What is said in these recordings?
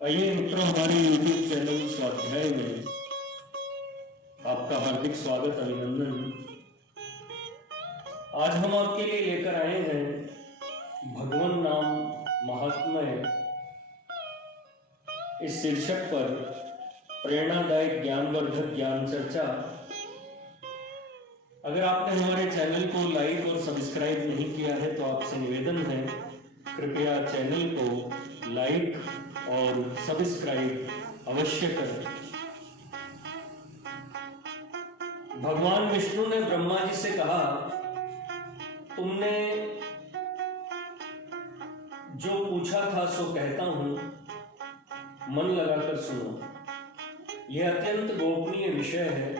आइए मित्रों, हमारे YouTube चैनल स्वाध्याय में आपका हार्दिक स्वागत, अभिनंदन। आज हम आपके लिए लेकर आए हैं भगवान नाम महात्म्य इस शीर्षक पर प्रेरणादायक ज्ञानवर्धक ज्ञान चर्चा। अगर आपने हमारे चैनल को लाइक और सब्सक्राइब नहीं किया है तो आपसे निवेदन है, कृपया चैनल को लाइक और सब्सक्राइब अवश्य करें। भगवान विष्णु ने ब्रह्मा जी से कहा, तुमने जो पूछा था सो कहता हूं, मन लगाकर सुनो। यह अत्यंत गोपनीय विषय है,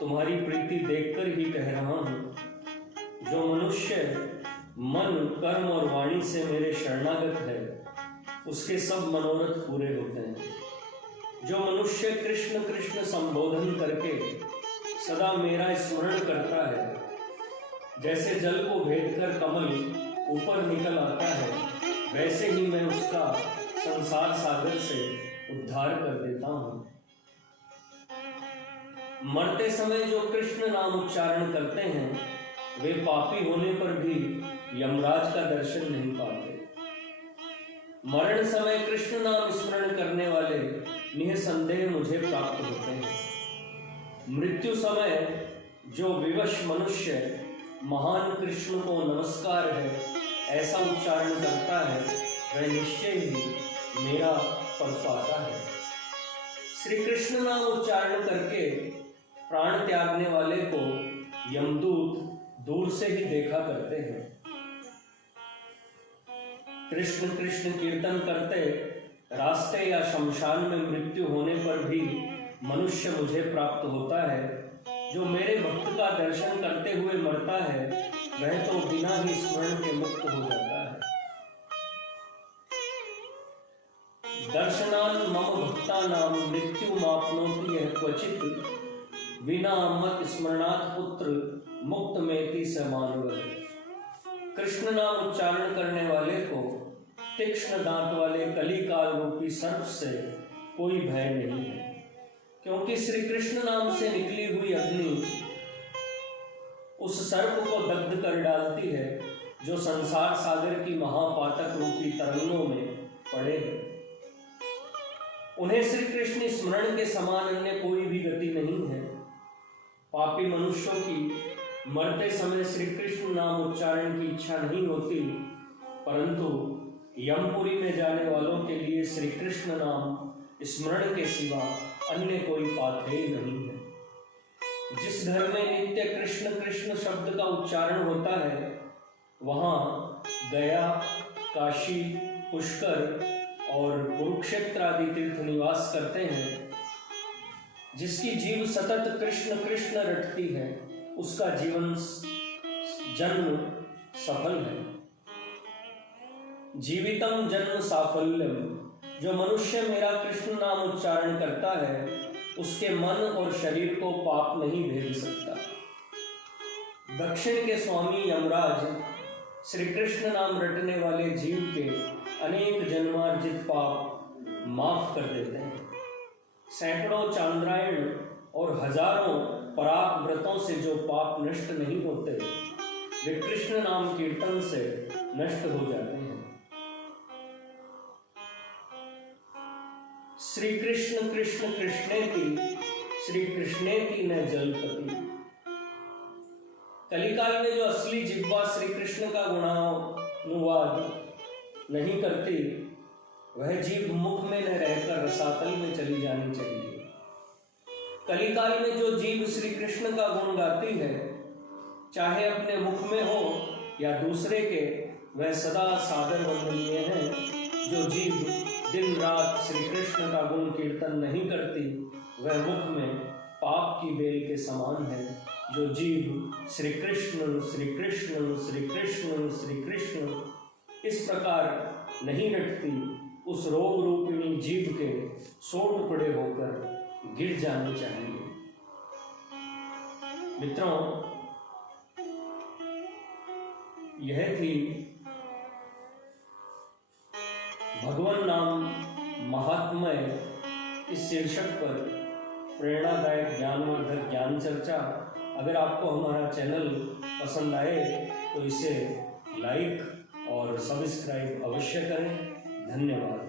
तुम्हारी प्रीति देखकर ही कह रहा हूं। जो मनुष्य मन, कर्म और वाणी से मेरे शरणागत है, उसके सब मनोरथ पूरे होते हैं। जो मनुष्य कृष्ण कृष्ण संबोधन करके सदा मेरा स्मरण करता है, जैसे जल को भेदकर कमल ऊपर निकल आता है, वैसे ही मैं उसका संसार सागर से उद्धार कर देता हूं। मरते समय जो कृष्ण नाम उच्चारण करते हैं, वे पापी होने पर भी यमराज का दर्शन नहीं पाते। मरण समय कृष्ण नाम स्मरण करने वाले निःसंदेह मुझे प्राप्त होते हैं। मृत्यु समय जो विवश मनुष्य महान कृष्ण को नमस्कार है ऐसा उच्चारण करता है, वह निश्चय ही मेरा पद पाता है। श्री कृष्ण नाम उच्चारण करके प्राण त्यागने वाले को यमदूत दूर से ही देखा करते हैं। कृष्ण कृष्ण कीर्तन करते रास्ते या शमशान में मृत्यु होने पर भी मनुष्य मुझे प्राप्त होता है। जो मेरे भक्त का दर्शन करते हुए मरता है, वह तो बिना ही स्मरण के मुक्त हो जाता है। दर्शनान मम भक्तानाम मृत्यु मापनोति यः क्वचित् विना मत स्मरणात् पुत्र मुक्त मेति स मानवः। कृष्ण नाम उच्चारण करने वाले को तीक्ष्ण दांत वाले कलिकाल रूपी सर्प से कोई भय नहीं है, क्योंकि श्री कृष्ण नाम से निकली हुई अग्नि उस सर्प को दग्ध कर डालती है, जो संसार सागर की महापातक रूपी तरंगों में पड़े हैं। उन्हें श्री कृष्ण स्मरण के समान अन्य कोई भी गति नहीं है। पापी मनुष्यों की मरते समय श्री कृष्ण नाम उच्चारण की इच्छा नहीं होती, परंतु यमपुरी में जाने वालों के लिए श्री कृष्ण नाम स्मरण के सिवा अन्य कोई पाथेय नहीं है। जिस घर में नित्य कृष्ण कृष्ण शब्द का उच्चारण होता है, वहां गया, काशी, पुष्कर और कुरुक्षेत्र आदि तीर्थ निवास करते हैं। जिसकी जीव सतत कृष्ण कृष्ण रटती है, उसका जीवन जन्म सफल है। जीवितम जन्म साफल्यम। जो मनुष्य मेरा कृष्ण नाम उच्चारण करता है, उसके मन और शरीर को पाप नहीं भेद सकता। दक्षिण के स्वामी यमराज श्री कृष्ण नाम रटने वाले जीव के अनेक जन्मार्जित पाप माफ कर देते हैं। सैकड़ों चांद्रायण और हजारों पराग व्रतों से जो पाप नष्ट नहीं होते, वे कृष्ण नाम कीर्तन से नष्ट हो जाते हैं। श्री कृष्ण कृष्ण कृष्णेति श्री कृष्णेति न जलपति। कलिकाल में जो असली जिह्वा श्री कृष्ण का गुणानुवाद नहीं करती, वह जीव मुख में न रहकर रसातल में चली जानी चाहिए। कलिकाल में जो जीव श्री कृष्ण का गुण गाती है, चाहे अपने मुख में हो या दूसरे के, वह सदा सादर वंदनीय है। जो जीव दिन रात श्री कृष्ण का गुण कीर्तन नहीं करती, वह मुख में पाप की बेल के समान है। जो जीव श्री कृष्ण श्री कृष्ण श्री कृष्ण श्री कृष्ण इस प्रकार नहीं रटती, उस रोग रूपिणी जीव के 100 टुकड़े होकर गिर जाने चाहिए। मित्रों, यह थी भगवान नाम महात्म्य इस शीर्षक पर प्रेरणादायक ज्ञानवर्धक ज्ञान चर्चा। अगर आपको हमारा चैनल पसंद आए तो इसे लाइक और सब्सक्राइब अवश्य करें। धन्यवाद।